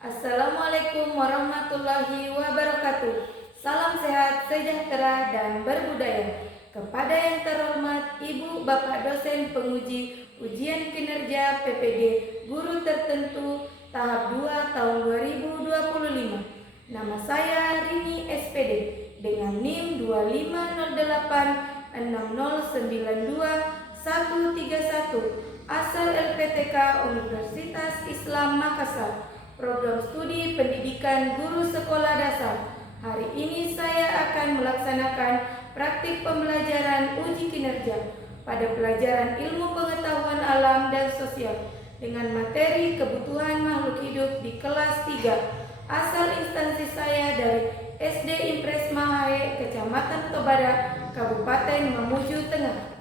Assalamualaikum warahmatullahi wabarakatuh. Salam sehat, sejahtera, dan berbudaya. Kepada yang terhormat Ibu Bapak dosen penguji ujian kinerja PPD Guru Tertentu tahap 2 tahun 2025. Nama saya Rini SPD dengan NIM 25086092 asal LPTK Universitas Islam Makassar. Program Studi Pendidikan Guru Sekolah Dasar. Hari ini saya akan melaksanakan praktik pembelajaran uji kinerja pada pelajaran ilmu pengetahuan alam dan sosial dengan materi kebutuhan makhluk hidup di kelas 3. Asal instansi saya dari SD Impres Mahae, Kecamatan Tobada, Kabupaten Mamuju Tengah.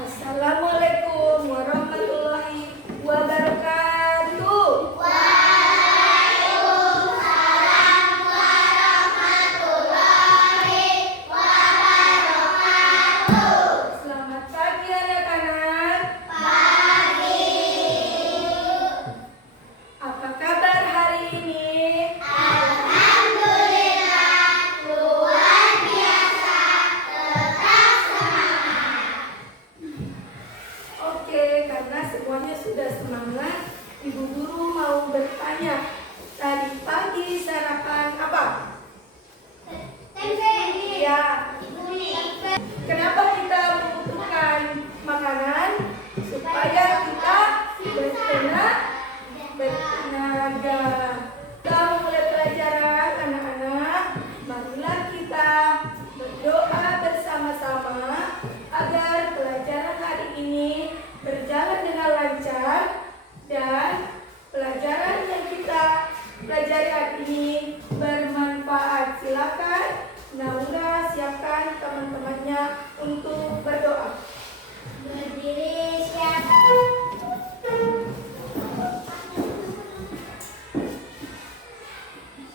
Assalamualaikum warahmatullahi wabarakatuh. Waalaikumsalam warahmatullahi wabarakatuh. Selamat pagi anak-anak. Pagi. Apa kabar hari ini? Alhamdulillah, luar biasa, tetap semangat. Oke, karena semuanya sudah semangat, Ibu Guru mau bertanya. Tadi pagi sarapan apa? Tempe. Ya, kenapa kita membutuhkan makanan? Supaya kita bertenaga. Kita mulai pelajaran anak-anak. Marilah kita berdoa bersama-sama agar pelajaran hari ini berjalan dengan lancar dan pelajaran yang kita pelajari hari ini bermanfaat. Silakan Naura siapkan teman-temannya untuk berdoa. Berdiri siap.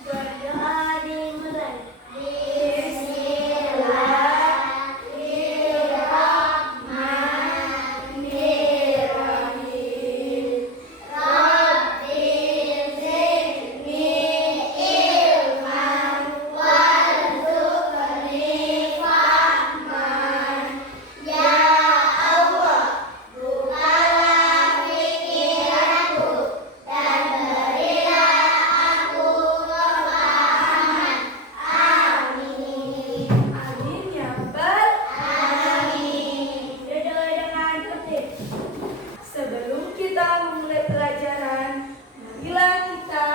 Berdoa dimulai. Bismillahirrahmanirrahim. Rabbi zidni ilman warzuqni fahman. Ya Allah, bukalah pikiranku dan berilah aku kepahaman. Amin. Amin ya Rabbal. Amin. Duduk dengan tertib. Sebelum kita memulai pelajaran, marilah kita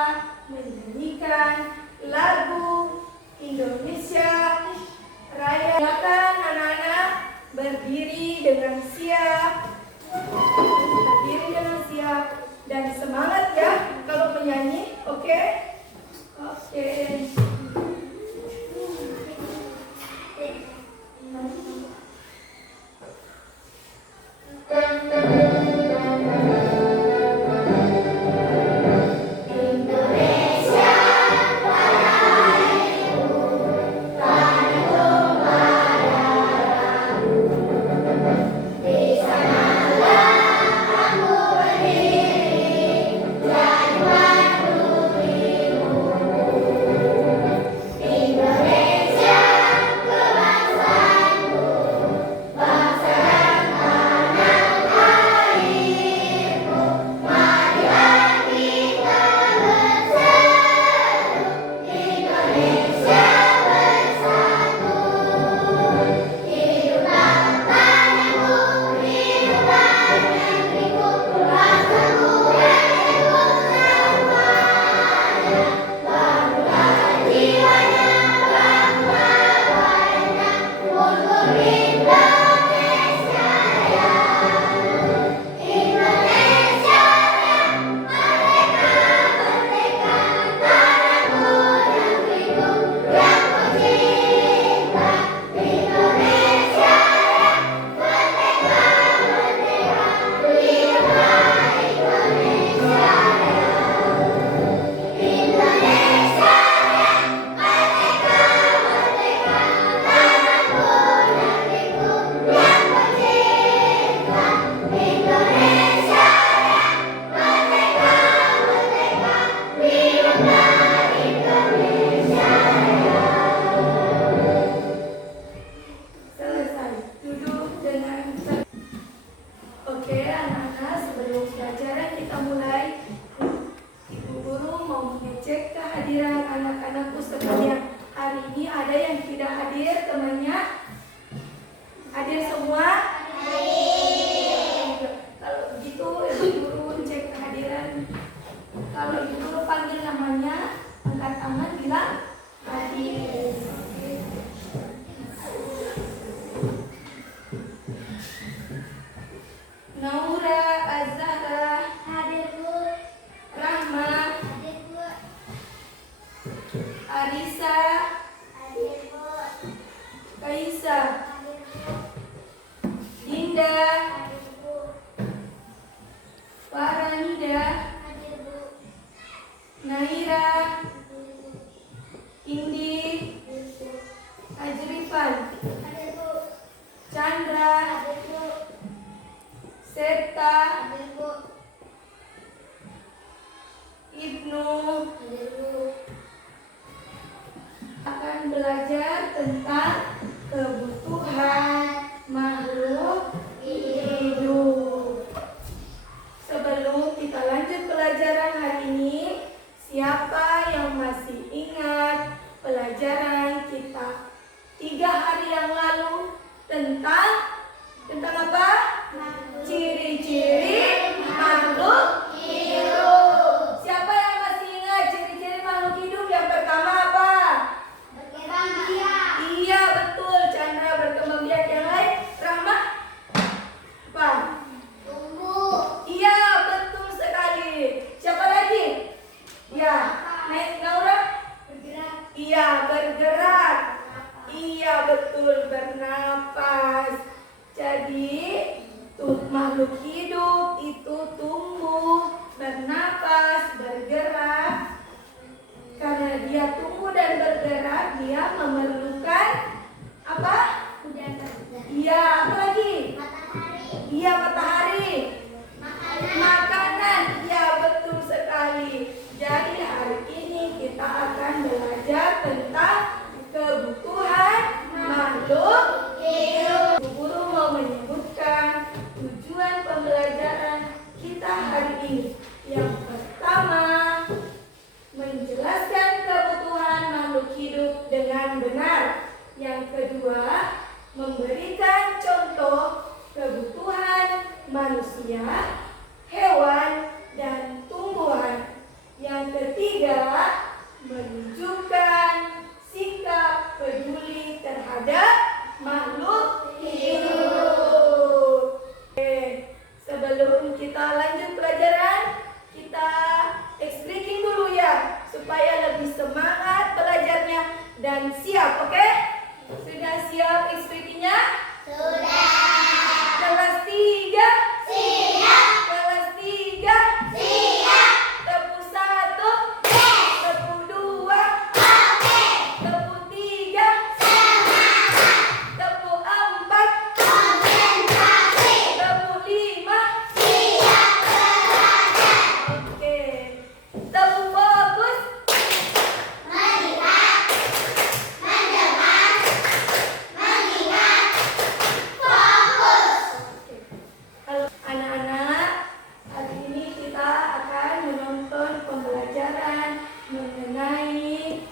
menyanyikan lagu Indonesia Raya. Silakan anak-anak berdiri dengan siap. Berdiri dengan siap dan semangat ya kalau menyanyi, oke? Oke. Indonesia tanahku, tanahku padaku. Di sanalah aku berdiri dan menulimu. Indonesia kebangsaanku, bangsa dan tanah airmu. Marilah kita berseru, Indonesia bersatu. Hiduplah tanahku, hiduplah negeriku, bangsaku, rakyatku semuanya. Bangunlah jiwanya, bangunlah badannya, untuk Indonesia Raya. Indonesia Raya, merdeka, merdeka, tanahku, negeriku yang ku cinta. Indonesia Raya, merdeka, merdeka, hiduplah Indonesia Raya. Aisyah, Dinda, Farhanida, Naira, Indi, Ajrifan, Chandra, Serta, Ibnu akan belajar tentang kebutuhan makhluk hidup. Sebelum kita lanjut pelajaran hari ini, siapa yang masih ingat pelajaran kita 3 hari yang lalu tentang apa? Ciri-ciri makhluk hidup. Siapa yang masih ingat ciri-ciri makhluk hidup? Yang pertama apa? Iya, betul. Chandra, berkembang biak. Yang lain? Rahma? Apa? Iya, betul sekali. Siapa lagi? Ya, Naura? Iya, bergerak. Iya, betul, bernapas. Jadi, makhluk hidup itu tumbuh, bernapas, bergerak. Karena dia tumbuh dan bergerak, dia memerlukan apa? Iya, apa lagi? Iya, matahari. Makanan. Iya, betul sekali. Jadi hari ini kita akan belajar tentang kebutuhan makhluk hidup. Guru mau menyebutkan tujuan pembelajaran kita hari ini. Yang pertama, menjelaskan kebutuhan makhluk hidup dengan benar. Yang kedua, memberikan contoh kebutuhan manusia, hewan, dan tumbuhan. Yang ketiga, menunjukkan sikap peduli terhadap makhluk hidup. Sebelum kita lanjut pelajaran, kita ice breaking dulu ya, supaya lebih semangat belajarnya dan siap, oke? Sudah siap ice breakingnya? Sudah. Kelas 3? Siap. Kelas 3? Siap. Tepuk 1? Yes. Tepuk 2? Oke. Tepuk 3? Semangat. Tepuk 4? Konsentrasi. Tepuk 5? Siap belajar. Oke. Tepuk fokus? Melihat, mendengar, mengingat, fokus. Oke. Halo anak-anak, hari ini kita akan menonton pembelajaran mengenai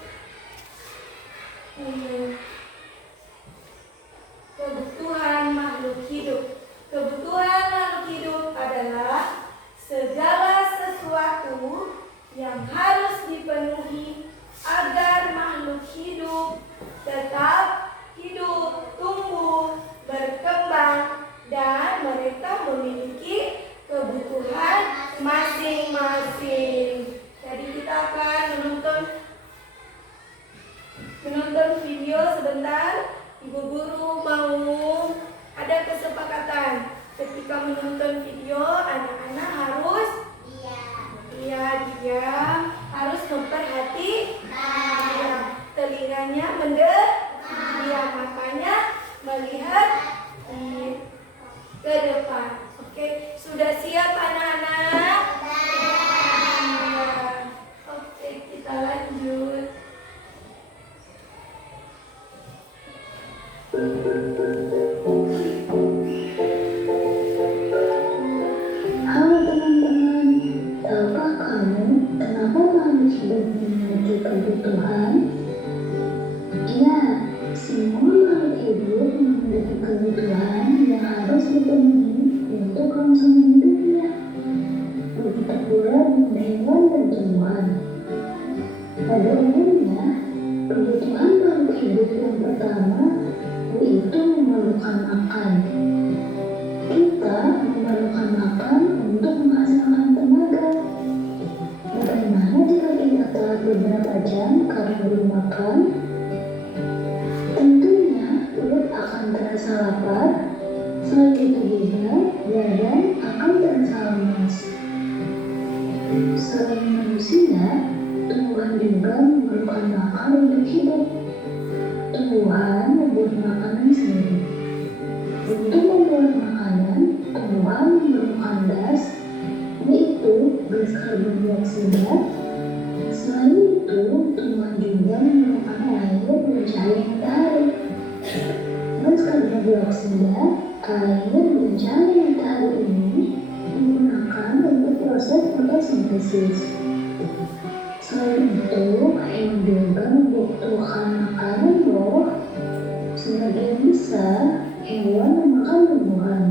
kebutuhan makhluk hidup. Kebutuhan makhluk hidup adalah segala sesuatu yang harus dipenuhi agar makhluk hidup tetap hidup, tumbuh, berkembang, dan mereka memiliki kebutuhan masing-masing. Jadi kita akan menonton video sebentar. Ibu guru mau ada kesepakatan. Ketika menonton video, anak-anak harus diam, harus memperhatikan. Telinganya mendengar, matanya melihat ke depan. Oke, sudah siap anak-anak? Ya. Oke, kita lanjut. Halo teman-teman, tahukah kamu kenapa makhluk hidup memiliki kebutuhan? Ya, semua makhluk hidup memiliki kebutuhan yang harus dipenuhi untuk kelangsungan hidupnya. Begitu pula dengan hewan dan tumbuhan. Pada umumnya, kebutuhan makhluk hidup yang pertama yaitu memerlukan makan. Kita memerlukan makan untuk menghasilkan tenaga. Bagaimana jika kita telah beberapa jam karena belum makan? Tentunya perlu Selain manusia, tumbuhan juga memerlukan makan untuk hidup. Tumbuhan membuat makanan sendiri. Untuk membuat makanan, tumbuhan memerlukan gas, yaitu gas karbon dioksida. Selain itu, tumbuhan juga memerlukan air dan cahaya matahari. Gas karbon dioksida, air, dan cahaya matahari ini digunakan untuk proses fotosintesis. Selain itu, hewan juga membutuhkan makanan loh. Sebagian besar hewan memakan tumbuhan.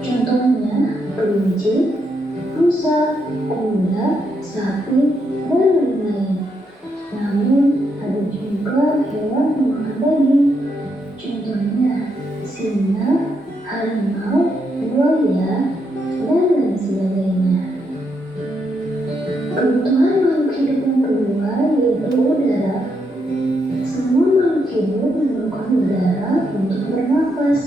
Contohnya kelinci, rusa, kuda, sapi, dan lain-lain. Namun ada juga hewan memakan daging. Contohnya singa, harimau, buaya, dan lain sebagainya. Kebutuhan makhluk hidup yang kedua yaitu udara. Semua makhluk hidup memerlukan udara untuk bernapas.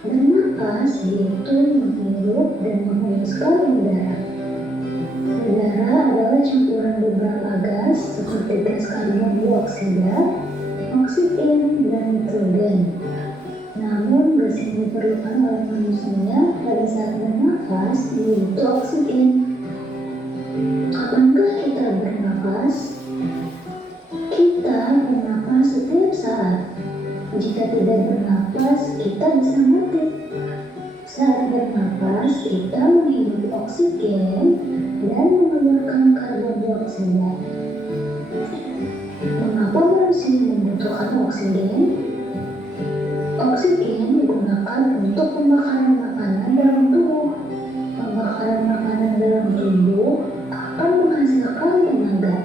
Bernapas yaitu menghirup dan menghembuskan udara. Udara adalah campuran beberapa gas seperti gas karbon dioksida, oksigen, dan nitrogen. Namun gas yang diperlukan oleh manusia pada saat bernapas yaitu oksigen. Kapankah kita bernapas? Kita bernapas setiap saat. Jika tidak bernapas, kita bisa mati. Saat bernapas, kita menghirup oksigen dan mengeluarkan karbon dioksida. Mengapa manusia membutuhkan oksigen? Oksigen digunakan untuk pembakaran makanan dalam tubuh. Pembakaran makanan dalam tubuh akan menghasilkan tenaga.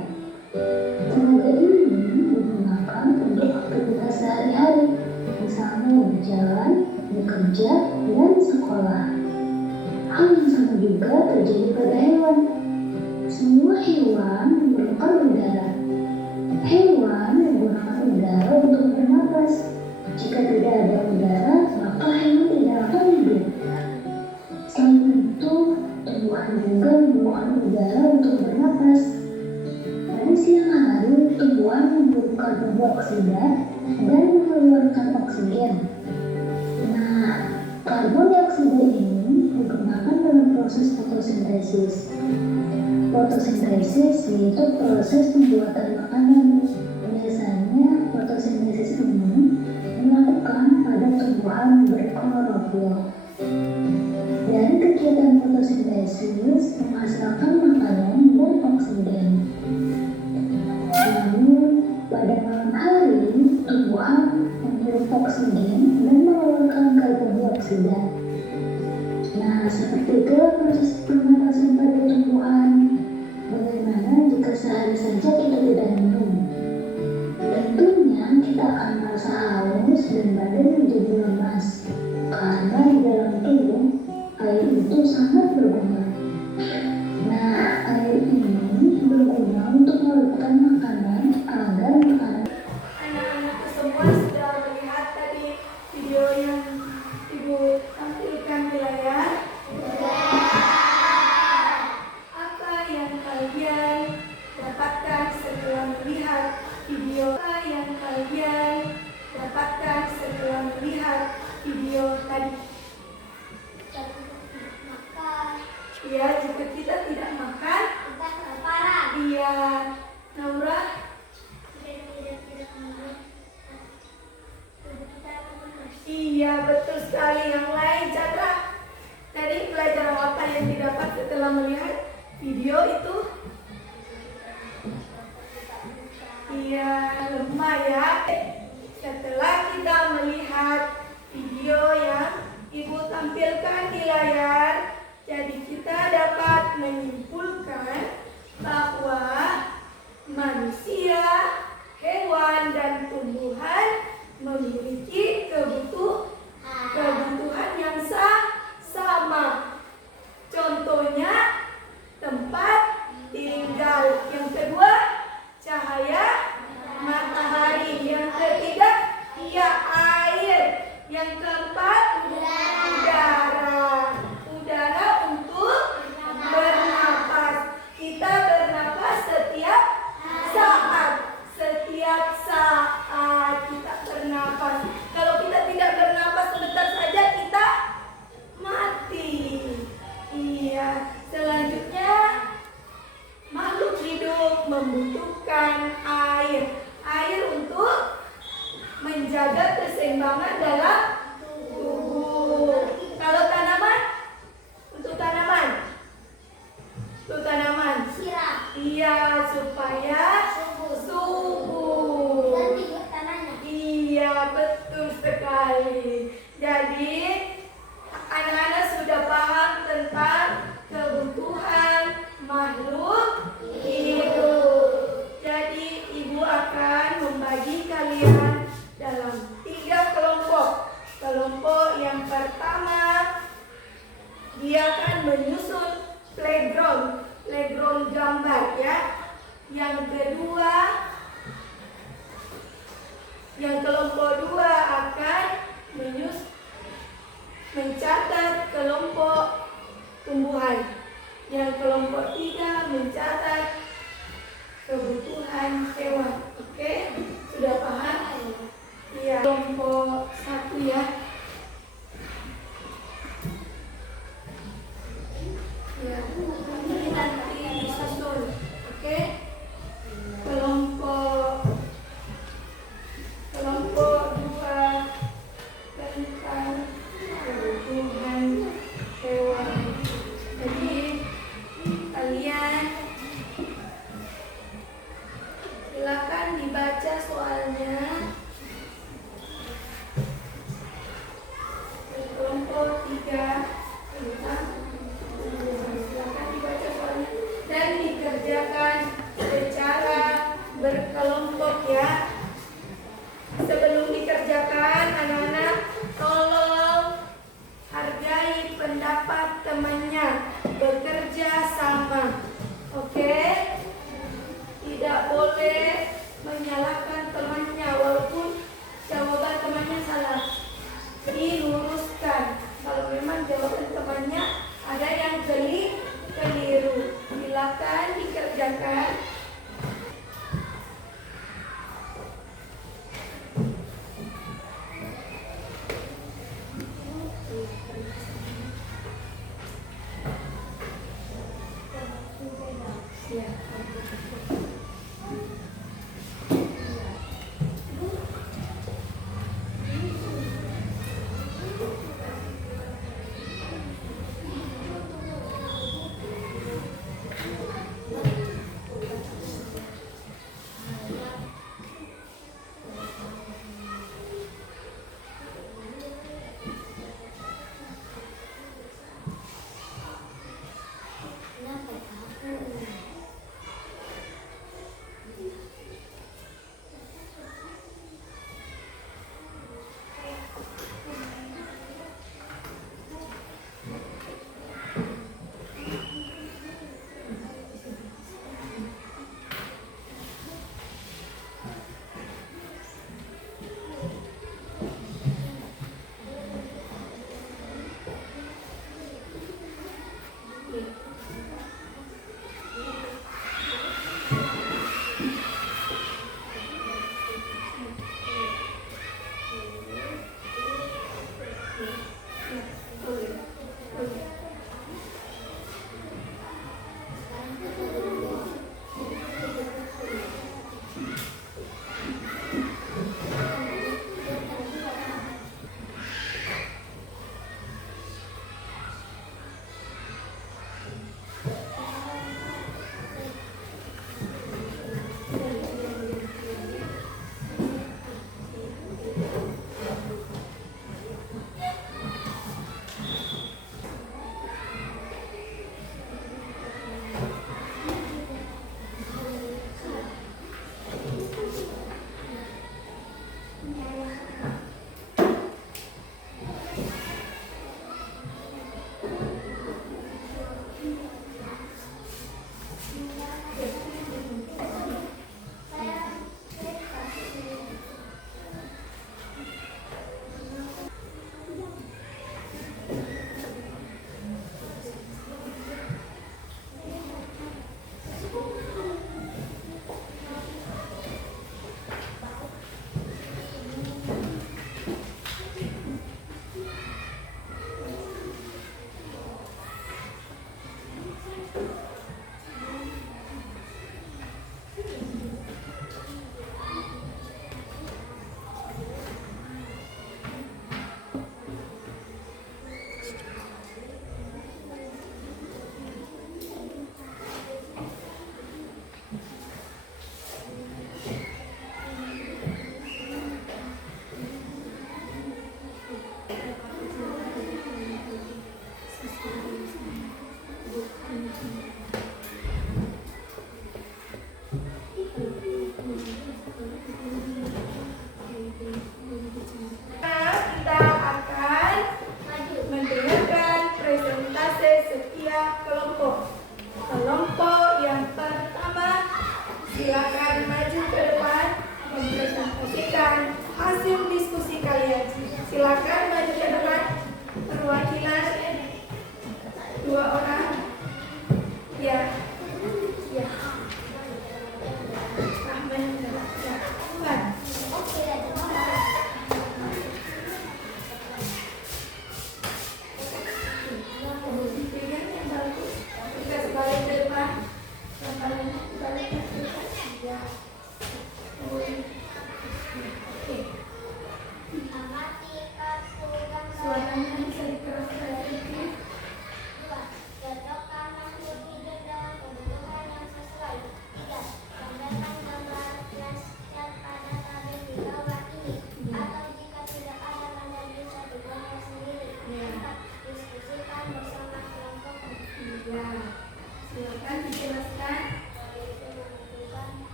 Tenaga ini digunakan untuk aktivitas sehari-hari, misalnya berjalan, bekerja, dan sekolah. Hal yang sama juga terjadi pada hewan. Semua hewan memerlukan udara. Hewan menggunakan udara untuk bernapas. Jika tidak ada udara, maka hewan tidak akan hidup. Selain itu, tumbuhan juga memerlukan udara untuk bernapas. Pada siang hari, tumbuhan membutuhkan karbon dioksida dan mengeluarkan oksigen. Nah, karbon dioksida ini digunakan dalam proses fotosintesis. Fotosintesis yaitu proses pembuatan makanan. Biasanya fotosintesis ini dilakukan pada tumbuhan berklorofil. Dari kegiatan fotosintesis menghasilkan makanan dan oksigen. Namun, pada malam hari, tumbuhan menghirup oksigen dan mengeluarkan karbon dioksida. Nah, seperti itu proses pernapasan pada tumbuhan. Bagaimana jika sehari saja kita tidak minum? Tentunya kita akan merasa haus dan badan menjadi lemas. Karena di dalam tubuh, air itu sangat berguna. Nah, air ini berguna untuk melarutkan makanan agar makanan. Anak-anak semua sudah melihat tadi video yang Ibu tampilkan di layar. Apa yang kalian dapatkan setelah melihat video? Apa yang kalian dapatkan setelah melihat video tadi? Makan. Ya, jika kita tidak makan, Kita kelaparan. iya, Naura, Tidak menurut tubuh kita akan lemas. iya betul sekali. Yang lain, Chandra, tadi pelajaran apa yang didapat setelah melihat video itu? Iya, lemah ya. Setelah kita melihat video yang Ibu tampilkan di layar, jadi kita dapat menyimpulkan bahwa manusia, hewan, dan tumbuhan memiliki kebutuhan yang sama. Contohnya tempat tinggal. Yang kedua, cahaya matahari. Yang ketiga, air. Yang keempat, udara untuk bernapas. keseimbangan dalam tubuh. Kalau tanaman, untuk tanaman, Sirap. iya, supaya subur. Ganti tanahnya. Iya, betul sekali. Jadi, anak-anak sudah paham tentang kebutuhan makhluk hidup. Jadi, ibu akan membagi kalian dalam 3 kelompok. Kelompok yang pertama, dia akan menyusun playground gambar ya. Yang kedua, yang kelompok 2 akan mencatat kelompok tumbuhan. Yang kelompok 3 mencatat kebutuhan hewan. Oke, sudah paham? Iya. Kelompok 1 ya. Ya, ini nanti disusun. Oke. Kelompok 2 tentang kebutuhan hewan. Jadi kalian silakan dibaca soalnya.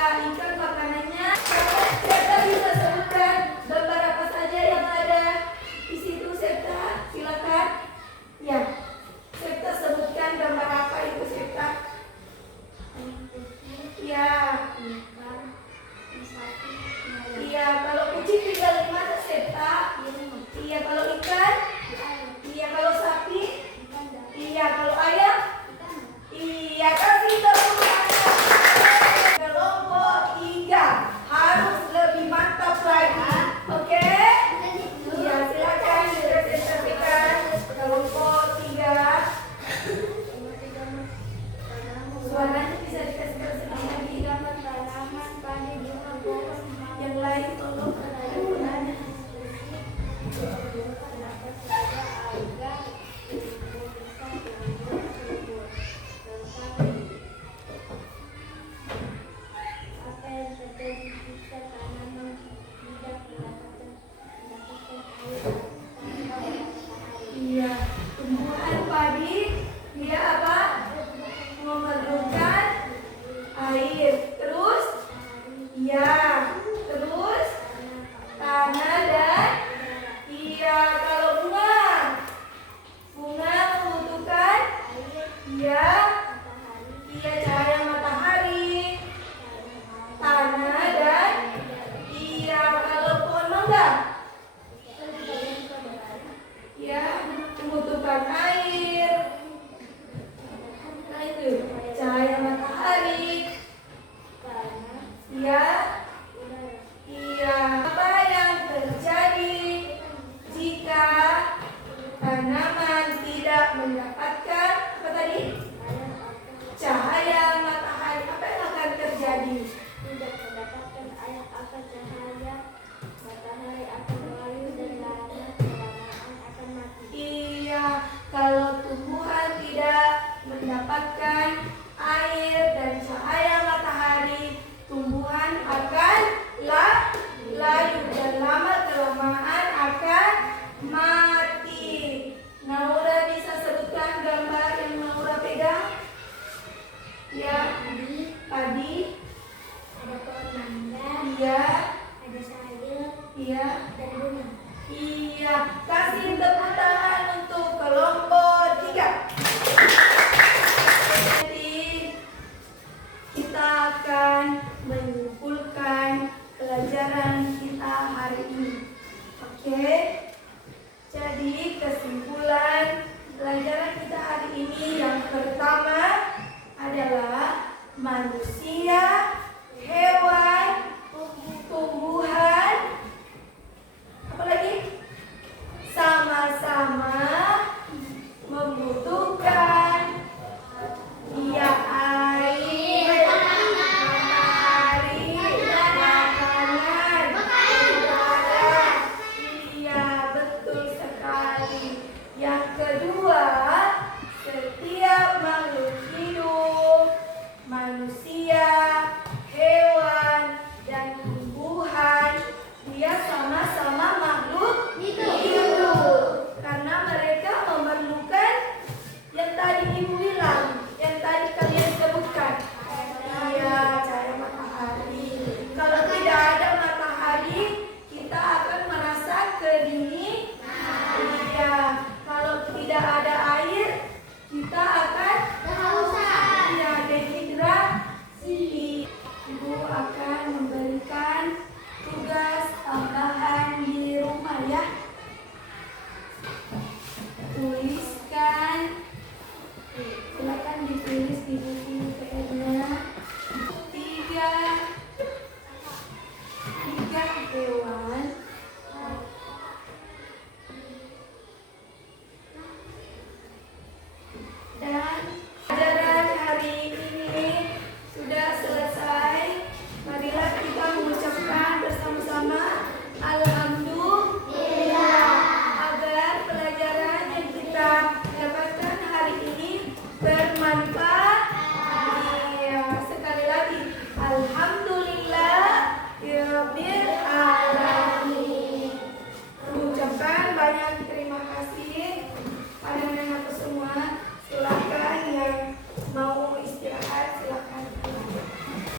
ikan makanannya. Septa bisa sebutkan gambar apa saja yang ada di situ, Septa? Silakan. Ya, Septa sebutkan gambar apa itu, Septa? Ya. Iya, kalau kucing tinggal di mana, Septa? Iya, kalau ikan? Iya, kalau sapi? Iya, kalau ayam? Iya, kasih tepuk tangan. Kelompok 3 harus lebih mantap lagi. Oke? Iya, silakan dipresentasikan kelompok 3. Suaranya bisa dikasih lagi. Yang lain tolong nanya. Iya, tumbuhan padi dia apa? Memerlukan air. Terus, ya, terus tanah dan iya. Kalau bunga membutuhkan iya, iya cahaya matahari, tanah dan iya. Kalau pohon mangga ya membutuhkan air, nah itu cahaya matahari, ya, iya. Apa yang terjadi jika tanaman tidak mendapatkan apa tadi? Cahaya matahari. Apa yang akan terjadi? Tidak mendapatkan air atau cahaya matahari akan melayu dan kelamaan akan mati. Iya, kalau tumbuhan tidak mendapatkan air dan cahaya matahari, tumbuhan akan layu dan lama kelamaan akan mati. Naura bisa sebutkan gambar yang Naura pegang? Ya, padi. Ada pohon mangga, Iya, ada sayur, iya. dan bunga. Iya, kasih tepuk tangan untuk kelompok 3. Jadi kita akan menyimpulkan pelajaran kita hari ini. Oke? Jadi kesimpulan pelajaran kita hari ini yang pertama adalah manusia, hewan, tumbuhan, apa lagi? Sama-sama membutuhkan iya air, matahari, makanan, udara. Iya, betul sekali. Yang kedua, setiap makhluk hidup, manusia, hewan, dan tumbuhan, dia sama-sama makhluk hidup. Karena mereka memerlukan yang tadi Ibu bilang, yang tadi kalian sebutkan. Iya, cahaya matahari. Kalau tidak ada matahari, kita akan merasa kedinginan. Iya, kalau tidak ada air, kita akan Kehausan. iya, dehidrasi. Ibu akan memberikan tugas tambahan di rumah ya. Tuliskan, silakan ditulis di buku PR-nya. 3